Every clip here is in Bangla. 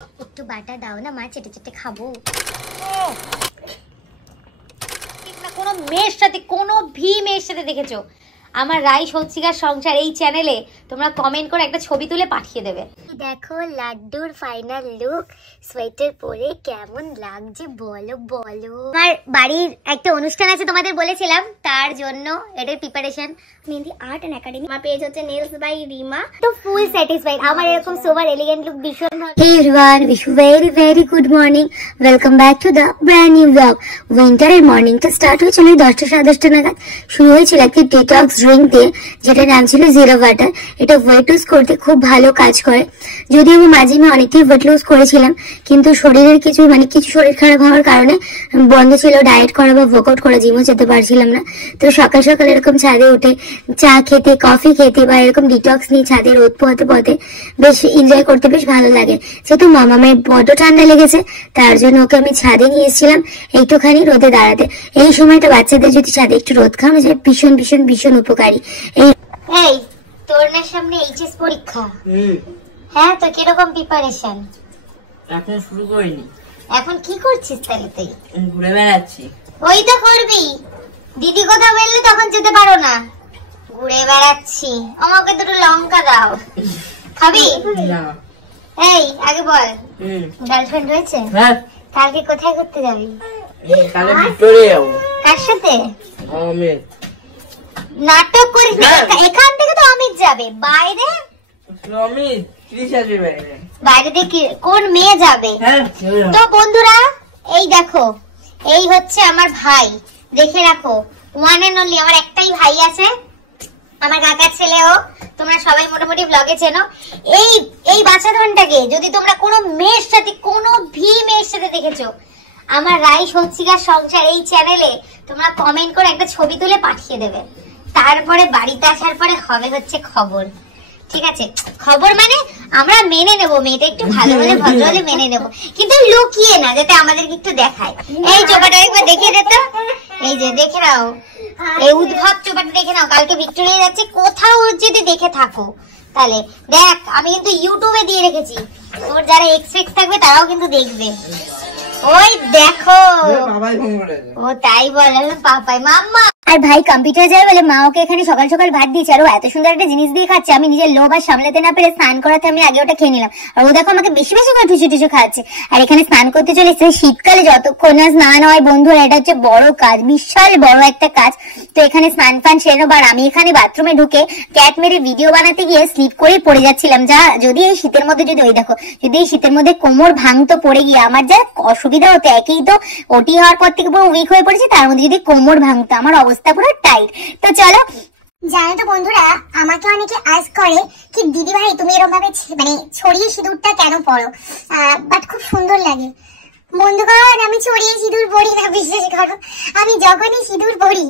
একটু বাটা দাও না মা, চেটে চেটে খাবো। কোনো মেয়ের সাথে, কোনো মেয়ের সাথে দেখেছো আমার রাইস হচ্ছিকার সংসার এই চ্যানেলে, তোমরা কমেন্ট করে একটা ছবি তুলে পাঠিয়ে দেবে। দেখো লাড্ডুর ফাইনাল লুক, সোয়েটার পরে কেমন লাগছে বলো বলো। আমার বাড়ির একটা অনুষ্ঠান আছে তোমাদের বলেছিলাম, তার জন্য এটার preparation. Mehndi art and academy, আমার পেজ হচ্ছে নেলস বাই রিমা। তো ফুল স্যাটিসফাইড, আমার এরকম সোবার এলিগেন্ট লুক ভীষণ ভালো। Hey everyone, wish you very very good morning, welcome back to the brand new blog. উইন্টারের মর্নিংটা স্টার্ট হয়েছিল 10টা সাড়ে 10টা নাগাদ। শুরু হয়েছিল একটি ডিটক্স ড্রিঙ্ক দিয়ে, যেটার নাম ছিল জিরো ওয়াটার। এটা ওয়েট লুজ করতে খুব ভালো কাজ করে। যদিও আমি মাঝে অনেকটাই ওয়েট লুজ করেছিলাম, কিন্তু শরীরের কিছু শরীর খারাপ হওয়ার কারণে বন্ধ ছিল ডায়েট করা বা ওয়ার্কআউট করা, জিমও যেতে পারছিলাম না। তো সকাল সকাল এরকম ছাদে উঠে চা খেতে, কফি খেতে বা এরকম ডিটক্স নিয়ে ছাদে রোদ পোহাতে পোহাতে বেশ এনজয় করতে বেশ ভালো লাগে। যেহেতু মামামের বড্ড ঠান্ডা লেগেছে, তার জন্য ওকে আমি ছাদে নিয়ে এসেছিলাম একটুখানি রোদে দাঁড়াতে। এই সময়টা বাচ্চাদের যদি ছাদে একটু রোদ খাওয়ানো যায় ভীষণ ভীষণ ভীষণ উপকারী। এই তোর না সামনে এইচএস পরীক্ষা? হ্যাঁ, তো কিরকম প্রিপারেশন? এখন শুরু করিনি। এখন কি করছিস তাহলে? তুই ঘুরে বেড়াচ্ছি। ওই তো করবি, দিদি কথা বললে তখন যেতে পারো না। ঘুরে বেড়াচ্ছি, আমাকে দুটো লঙ্কা দাও। খাবি? না। এই আগে বল, গার্লফ্রেন্ড রয়েছে? হ্যাঁ। কালকে কোথায় ঘুরতে যাবি? কালকে ভিক্টোরিয়া যাবো। কার সাথে? অমিত। নাটক করিস না, এখান থেকে তো অমিত যাবে। বাইরে অমিত ত্রিশ আসবে বাইরে। বাইরে দেখি কোন মেয়ে যাবে? হ্যাঁ। তো বন্ধুরা এই দেখো, এই হচ্ছে আমার ভাই, দেখে রাখো। ওয়ান এন্ড অনলি, আমার একটাই ভাই আছে, আমার কাকার ছেলেও। তোমরা সবাই মোটামুটি ব্লগে চেনো। এই বাচ্চা ধনটাকে যদি তোমরা কোনো মেয়ের সাথে, কোনো মেয়ের সাথে দেখেছো আমার রাইস হচ্ছিকার সংসার এই চ্যানেলে, তোমরা কমেন্ট করে একটা ছবি তুলে পাঠিয়ে দেবে। তারপরে বাড়িতে আসার পরে হবে হচ্ছে খবর। ঠিক আছে, খবর মানে আমরা মেনে নেব, মেয়েটা একটু ভালো হলে ভদ্র হলে মেনে নেব, কিন্তু লুকিয়ে না, যাতে আমাদেরকে একটু দেখায়। এই চোপাটা একবার দেখিয়ে দে তো। এই যে দেখে নাও, এই উদ্ভব চোপাটা দেখে নাও। কালকে ভিক্টোরিয়া যাচ্ছে, কোথাও যদি দেখে থাকো তাহলে দেখ, আমি কিন্তু ইউটিউবে দিয়ে রেখেছি, তোর যারা এক্সপেক্ট থাকবে তারাও কিন্তু দেখবে। ওই দেখো, ও তাই বলে পাপাই মাম্মা। আর ভাই কম্পিউটার যায় বলে মা ওকে এখানে সকাল সকাল ভাত দিয়েছে, আর ও এত সুন্দর একটা জিনিস দিয়ে খাচ্ছে। আমি নিজের লোভ আর সামলাতে না পেরে স্নান করাতে আমি আগে ওটা খেয়ে নিলাম, আর ও দেখো আমাকে বেশি বেশি করে ঠুসু খাচ্ছে। আর এখানে স্নান করতে চলে এসেছে শীতকালে, যতক্ষণ না স্নান হয় বন্ধুরা, এটা হচ্ছে বড় কাজ, বিশাল বড় একটা কাজ। তো এখানে স্নান ফান সেরে নেবো, আর আমি এখানে বাথরুমে ঢুকে ক্যাট মেরে ভিডিও বানাতে গিয়ে স্লিপ করেই পড়ে যাচ্ছিলাম। যা যদি এই শীতের মধ্যে ওই দেখো, যদি এই শীতের মধ্যে কোমর ভাঙতো পড়ে গিয়ে, আমার যা অসুবিধা হতো। একই তো ওটি হওয়ার পর থেকে পুরো উইক হয়ে পড়েছে, তার মধ্যে যদি কোমর ভাঙতো, আমার অবস্থা পুরো টাইট। তো চলো, জানো তো বন্ধুরা, আমাকে অনেকে আস্ক করে কি দিদি ভাই তুমি এরকম ভাবে ছড়িয়ে সিঁদুরটা কেন পরো, বাট খুব সুন্দর লাগে। বন্ধুগণ, আমি ছড়িয়ে সিঁদুর পরি না, বিশ্বাস করো। আমি যখনই সিঁদুর পরি,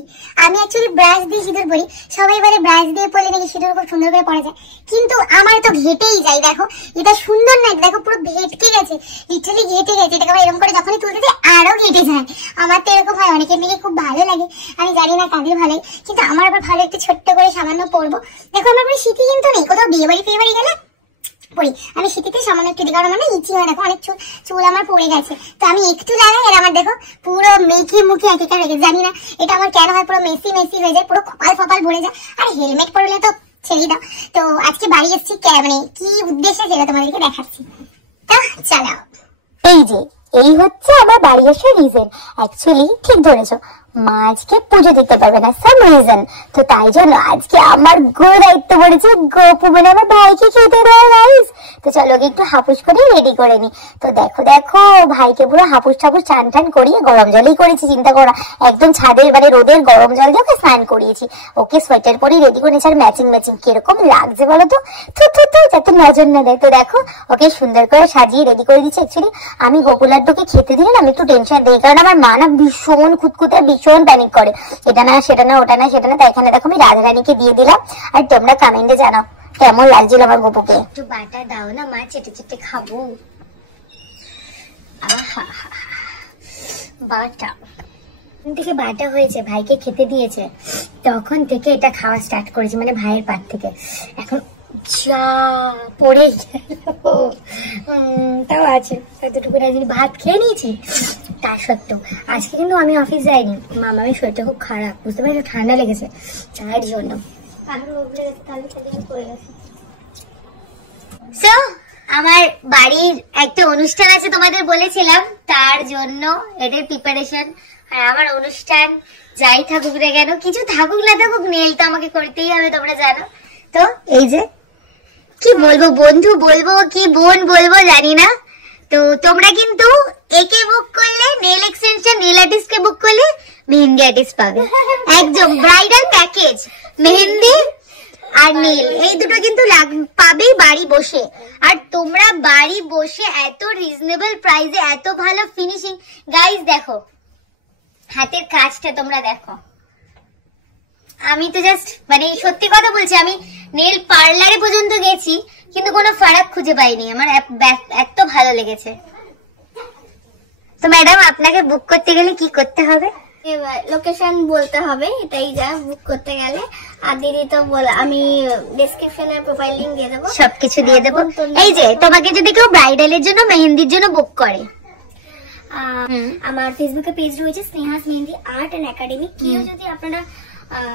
আমি অ্যাকচুয়ালি ব্রাশ দিয়ে সিঁদুর পরি। সবাই বলে ব্রাশ দিয়ে পরলে নাকি সিঁদুর খুব সুন্দর করে পরা যায়, কিন্তু আমার তো ঘেটেই যায়। দেখো এটা সুন্দর না, দেখো পুরো ভেটকে গেছে, লিটারালি ঘেটে গেছে। এটাকে আবার এরকম করে যখনই তুলতে যায় আরো ঘেটে যায়। আমার তো এরকম হয়, অনেকের দিকে খুব ভালো লাগে, আমি জানি না কাদের ভালো, কিন্তু আমার আবার ভালো একটু ছোট্ট করে সামান্য পরবো। দেখো আমার পুরো শীতই কিন্তু নেই, কোথাও বিয়ে বাড়ি ফিয়ে বাড়ি গেলে পরি। আমি শীতিতে সামান্য একটু দিকে, মানে ইচ্ছি হয়, দেখো অনেক চুল আমার পড়ে গেছে, তো আমি একটু লাগাই, আর আমার দেখো পুরো মেখে মুখে একেকার হয়ে গেছে। জানি না এটা আমার কেন হয়, পুরো মেসি হয়ে যায়, পুরো কপাল ফপাল ভরে যায়। আর হেলমেট পরলে তো ছেড়ে দাও। তো আজকে বাড়ি এসেছি, কি উদ্দেশ্যে সেটা তোমাদেরকে দেখাচ্ছি। তা চালাও। এই হচ্ছে আমার বাড়ি আসার রিজন। অ্যাকচুয়ালি ঠিক ধরেছো, মা আজকে পুজো দিতে পারবে না, সাম রিজন। তো তাই জন্য আজকে আমার দায়িত্ব পড়েছে গোপু মানে আমার ভাইকে খেতে দেওয়া রাইস। তো চলো একটু হাপুস করে রেডি করে নি। তো দেখো ভাইকে পুরো হাপুস টাপুস চান টান করিয়ে গরম জলেই করেছি, চিন্তা করো, একদম ছাদের রোদের গরম জল দিয়ে ওকে স্নান করিয়েছি। ওকে সোয়েটার পরে রেডি করেছি, আর ম্যাচিং কিরকম লাগছে বলো তো, যাতে নজর না দেয়। তো দেখো ওকে সুন্দর করে সাজিয়ে রেডি করে দিচ্ছি। অ্যাকচুয়ালি আমি গোকুলাড্ডুকে খেতে দিলে না আমি একটু টেনশন দিই, কারণ আমার মা না ভীষণ খুঁতখুঁতে, ভীষণ প্যানিক করে, এটা না সেটা না ওটা না সেটা না। তাই এখানে দেখো আমি রাধারানীকে দিয়ে দিলাম। আর তোমরা কমেন্টে জানাও কেমন লাগছিল আমার গোপুকে। একটু বাটা দাও না মা, চেটে চেটে খাবো। বাটা থেকে বাটা হয়েছে, ভাইকে খেতে দিয়েছে, তখন থেকে এটা খাওয়া স্টার্ট করেছি, মানে ভাইয়ের পাত থেকে। এখন যা পড়ে তাও আছে এতটুকু যদি ভাত খেয়ে নিয়েছি তা সত্ত্বেও আজকে কিন্তু আমি অফিস যাইনি। মামার শরীরটা খুব খারাপ, বুঝতে পারছি, ঠান্ডা লেগেছে তার জন্য। সো আমার বাড়ির একটা অনুষ্ঠান আছে তোমাদের বলেছিলাম, তার জন্য এদের প্রিপারেশন। আর আমার অনুষ্ঠান যাই থাকুক না কেন, কিছু থাকুক না থাকুক, নেল তো আমাকে করতেই হবে, তোমরা জানো তো। এই যে কি বলবো, বন্ধু বলবো কি বোন বলবো জানি না। তো তোমরা কিন্তু একে বুক করলে, নেল এক্সটেনশন নেল আর্টিস্ট কে বুক করলে মেহেন্দি আর্টিস্ট পাবে, একদম ব্রাইডাল প্যাকেজ, মেহেন্দি আর নেল এই দুটো কিন্তু পাবেই বাড়ি বসে। আর তোমরা বাড়ি বসে এত রিজনেবল প্রাইসে এত ভালো ফিনিশিং। গাইস দেখো হাতের কাজটা, তোমরা দেখো। আমি তো জাস্ট মানে সত্যি কথা বলছি, আমি নেল পার্লারে পর্যন্ত গেছি কিন্তু কোনো ফারাক খুঁজে পাইনি, আমার এত ভালো লেগেছে। তো ম্যাডাম আপনাকে বুক করতে গেলে কি করতে হবে? লোকেশন বলতে হবে, এটাই যা বুক করতে গেলে। আর দিদি তো আমি ডেসক্রিপশনে প্রোফাইল লিংক দিয়ে দেবো, সবকিছু দিয়ে দেবো। এই যে তোমাকে যদি কেউ ব্রাইডালের জন্য মেহেন্দির জন্য বুক করে, আমার ফেসবুকে পেজ রয়েছে স্নেহাস মেহেন্দি আর্ট এন্ড একাডেমি। কেউ যদি আপনারা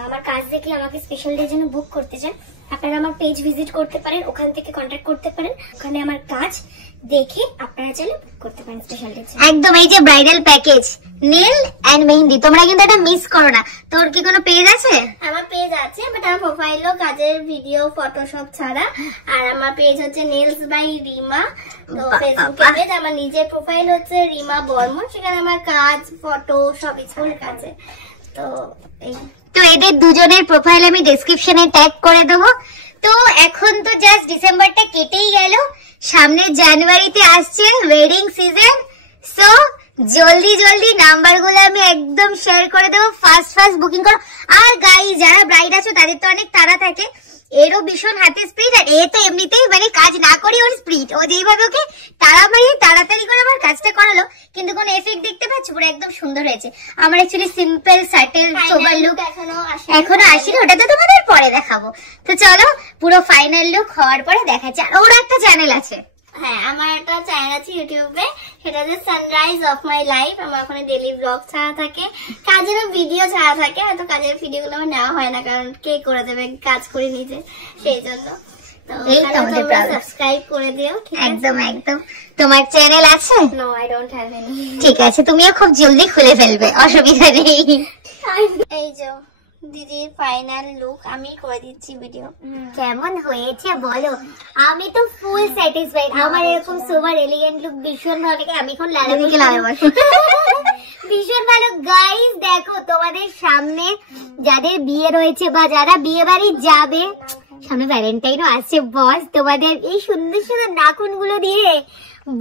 আমার কাজ দেখলে আমাকে স্পেশাল ডে জন্য বুক করতে চান, আপনারা আমার পেজ ভিজিট করতে পারেন, ওখান থেকে কন্ট্যাক্ট করতে পারেন, ওখানে আমার কাজ দেখে আপনারা চাইলে বুক করতে পারেন স্পেশাল ডে। একদম এই যে bridal package nail and mehndi, তোমরা কিন্তু এটা মিস করো না। তোর কি কোনো পেজ আছে? আমার পেজ আছে, বাট আমার প্রোফাইলও কাজের ভিডিও ফটোশপ ছাড়া। আর আমার পেজ হচ্ছে নেলস বাই রিমা। তো ফেসবুকে পেজ, আমার নিজের প্রোফাইল হচ্ছে রিমা বর্মন, সেখানে আমার কাজ ফটো সব কিছু আছে। তো তো এদের দুজনের প্রোফাইল আমি ডেসক্রিপশনে ট্যাগ করে দেবো। তো এখন তো জাস্ট ডিসেম্বরটা কেটেই গেল, সামনে জানুয়ারিতে আসছে ওয়েডিং সিজন। সো জলদি জলদি নাম্বার গুলো আমি একদম শেয়ার করে দেবো, ফার্স্ট বুকিং করো। আর গাই যারা ব্রাইড আছো তাদের তো অনেক তাড়া থাকে, এরও ভীষণ হাতে স্পিড। আর এ তো এমনিতেই মানে কাজ না করি ওর স্পিড, ও যেভাবে ওকে তাড়া মারিয়ে তাড়াতাড়ি করে আমার কাজটা করালো, কিন্তু কোনো এফেক্ট দেখতে পাচ্ছ? পুরো একদম সুন্দর হয়েছে। আমার অ্যাকচুয়ালি সিম্পল সাটেল সোবার লুক এখনো আসেনি, ওটা তো তোমাদের পরে দেখাবো। তো চলো পুরো ফাইনাল লুক হওয়ার পরে দেখাচ্ছি। আর ওর একটা চ্যানেল আছে, হ্যাঁ আমার একটা চ্যানেল আছে ইউটিউবে, সেটা হচ্ছে সানরাইজ অফ মাই লাইফ। আমার ওখানে ডেইলি ব্লগ ছাড়া থাকে, কাজেরও ভিডিও ছাড়া থাকে। হয়তো কাজের ভিডিওগুলো আমার নেওয়া হয় না, কারণ কে করে দেবে, কাজ করে নিজে, সেই জন্য। তো তোমরা সাবস্ক্রাইব করে দিও, একদম একদম। তোমার চ্যানেল আছে? No I don't have any. ঠিক আছে, তুমিও খুব জলদি খুলে ফেলবে, অসুবিধা নেই। এই যে দিদির ফাইনাল লুক আমি করে দিচ্ছি ভিডিও। কেমন হয়েছে বলো? আমি তো ফুল স্যাটিসফাইড। আমার এরকম সুপার এলিগেন্ট লুক ভীষণ ভালো লাগে। আমি এখন লাগাবো ভীষণ ভালো। গাইস দেখো, তোমাদের সামনে যাদের বিয়ে রয়েছে বা যারা বিয়ে বাড়ি যাবে, সামনে ভ্যালেন্টাইনও আসছে, বস তোমাদের এই সুন্দর সুন্দর নাখুন গুলো দিয়ে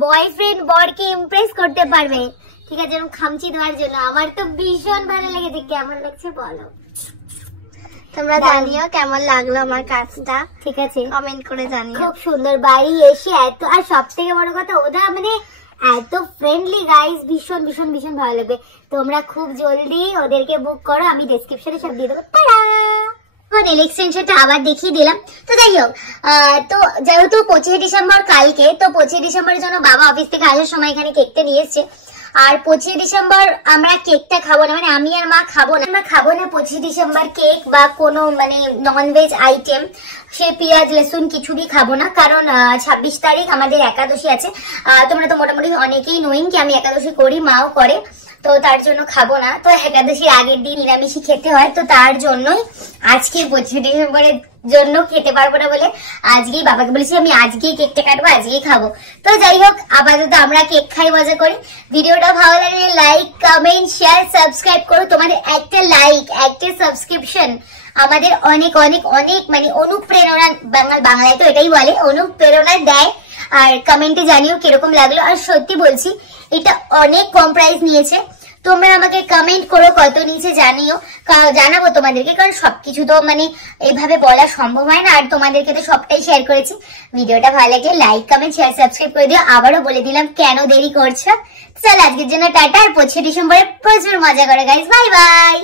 বয়ফ্রেন্ড বরকে ইমপ্রেস করতে পারবে, ঠিক আছে, যেরকম খামচি দেওয়ার জন্য। আমার তো ভীষণ ভালো লেগেছে। কেমন লাগছে বলো? তোমরা জানিও কেমন লাগলো আমার কাজটা, ঠিক আছে, কমেন্ট করে জানিও। খুব সুন্দর। বাড়ি এসে এত, আর সব থেকে বড় কথা ওরা মানে এত ফ্রেন্ডলি গাইস, ভীষণ ভীষণ ভীষণ ভালো লাগবে। তোমরা খুব জলদি ওদেরকে বুক করো, আমি ডেসক্রিপশনে সব দিয়ে দেবো। নেল এক্সটেনশনটা আবার দেখিয়ে দিলাম। তো যাই হোক, তো যেহেতু 25 ডিসেম্বর কালকে, তো 25 ডিসেম্বরের জন্য বাবা অফিস থেকে আসার সময় এখানে কেকটা নিয়ে এসছে। আর 25 ডিসেম্বর আমরা কেকটা খাবো না, মানে আমি আর মা খাবো না। আমরা খাবো না 25 ডিসেম্বর কেক বা কোনো মানে ননভেজ আইটেম, সে পেঁয়াজ রসুন কিছুই খাবো না, কারণ 26 তারিখ আমাদের একাদশী আছে। তোমরা তো মোটামুটি অনেকেই নোইং কি আমি একাদশী করি, মাও করে, তো তার জন্য খাবো না। তো একাদশীর আগের দিন নিরামিষই খেতে হয়, তো তার জন্যই আজকে 25 ডিসেম্বরের জন্য খেতে পারবো না বলে আজকেই বাবাকে বলেছি আমি আজকেই কেকটা কাটবো, আজকেই খাবো। তো যাই হোক, আপাতত আমরা কেক খাই, মজা করি। ভিডিওটা ভালো লাগলে লাইক কমেন্ট শেয়ার সাবস্ক্রাইব করো। তোমাদের একটা লাইক একটা সাবস্ক্রিপশন আমাদের অনেক অনেক অনেক মানে অনুপ্রেরণা, বাংলায় তো এটাই বলে, অনুপ্রেরণা দেয়। আর কমেন্টে জানিও কিরকম লাগলো। আর সত্যি বলছি এটা অনেক কম প্রাইস নিয়েছে, তোমরা আমাকে কমেন্ট করো কত নিচে, জানিও, জানাবো তোমাদেরকে, কারণ সবকিছু তো মানে এইভাবে বলা সম্ভব হয় না। আর তোমাদেরকে তো সবটাই শেয়ার করেছি। ভিডিওটা ভালো লাগলে লাইক কমেন্ট শেয়ার সাবস্ক্রাইব করে দিও। আবারও বলে দিলাম কেন দেরি করছো। চল আজকের জন্য টাটা, আর 25 ডিসেম্বরে প্রচুর মজা করো গাইস, বাই বাই।